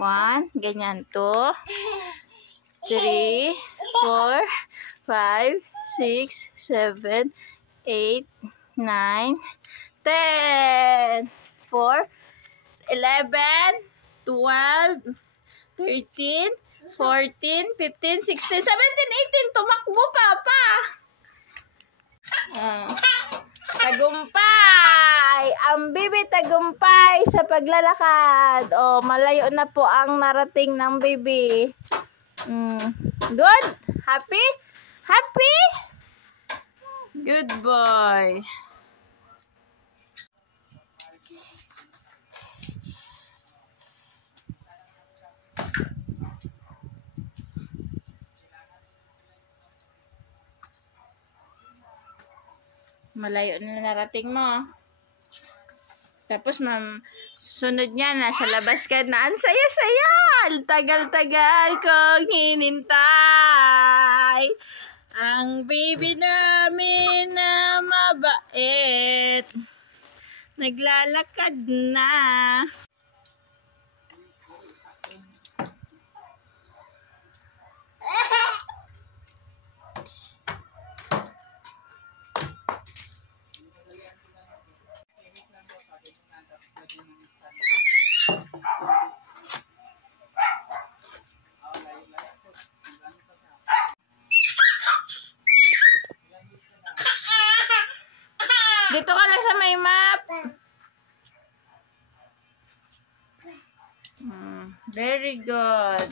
1, ganyan. 2, 3, 4, 5, 6, 7, 8, 9, 10. 4, 11, 12, 13, 14, 15, 16, 17, 18. Tumakbo ka pa. Tagumpay! Ang bibi tagumpay sa paglalakad. Oh, malayo na po ang narating ng bibi. Good? Happy? Happy? Good boy. Malayo na narating mo. Tapos, susunod niya, nasa labas ka na. Ang saya-saya! Tagal-tagal kong hinintay. Ang baby namin na mabait. Naglalakad na. Dito ka lang sa may map. Very good.